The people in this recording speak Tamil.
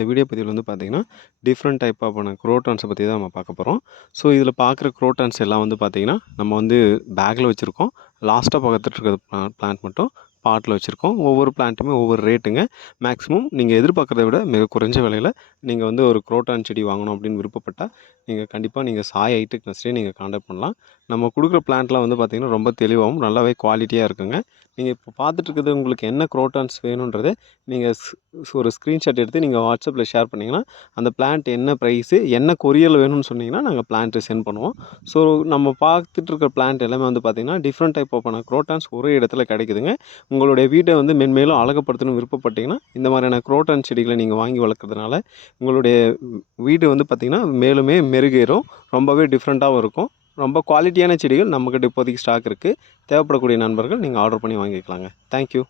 இந்த வீடியோ பதிவில் வந்து பார்த்தீங்கன்னா, டிஃப்ரெண்ட் டைப் ஆஃபான குரோட்டான்ஸ பத்தி தான் நம்ம பார்க்க போறோம். ஸோ, இதில பார்க்குற குரோட்டான்ஸ் எல்லாம் வந்து பார்த்தீங்கன்னா, நம்ம வந்து பேக்ல வச்சிருக்கோம். லாஸ்ட்டா பார்த்துட்டு இருக்கிறது பிளான்ட் மட்டும் பாட்ல வச்சிருக்கோம். ஒவ்வொரு பிளான்ட்டுமே ஒவ்வொரு ரேட்டுங்க. மேக்ஸிமம் நீங்க எதிர்பார்க்கிறத விட மிக குறைஞ்ச விலையில நீங்க வந்து ஒரு குரோட்டான் செடி வாங்கணும் அப்படின்னு விருப்பப்பட்டா, நீங்க சாய் ஹைடெக் நர்சரியை நீங்க கான்டாக்ட் பண்ணலாம். நம்ம குடுக்குற பிளான்ட்லாம் வந்து பார்த்தீங்கன்னா, ரொம்ப தெளிவாவும், நல்லாவே குவாலிட்டியா இருக்குங்க. நீங்க இப்போ பார்த்துட்டு இருக்கிறது உங்களுக்கு என்ன குரோட்டான்ஸ் வேணுன்றத நீங்க ஒரு ஸ்க்ரீன்ஷாட் எடுத்து நீங்க வாட்ஸ்அப்பில் ஷேர் பண்ணிங்கன்னா, அந்த பிளான்ட் என்ன ப்ரைஸு, என்ன கொரியரில் வேணும்னு சொன்னீங்கன்னா, நாங்கள் பிளான்ட்டு சென்ட் பண்ணுவோம். ஸோ, நம்ம பார்த்துட்டு இருக்கிற பிளான்ட் எல்லாமே வந்து பார்த்தீங்கன்னா, டிஃப்ரெண்ட் டைப் ஆஃபான குரோட்டான்ஸ் ஒரே இடத்துல கிடைக்குதுங்க. உங்களுடைய வீட்டை வந்து மென்மேலும் அழகுபடுத்தணும்னு விருப்பப்பட்டீங்கன்னா, இந்த மாதிரியான குரோட்டான் செடிகளை நீங்கள் வாங்கி வளர்க்குறதுனால, உங்களுடைய வீடு வந்து பார்த்தீங்கன்னா, மேலுமே மெருகேறும். ரொம்பவே டிஃப்ரெண்ட்டாகவும் இருக்கும். ரொம்ப குவாலிட்டியான செடிகள் நம்மக்கிட்ட இப்போதைக்கு ஸ்டாக் இருக்குது. தேவைப்படக்கூடிய நண்பர்கள் நீங்கள் ஆர்டர் பண்ணி வாங்கிக்கலாங்க. Thank you.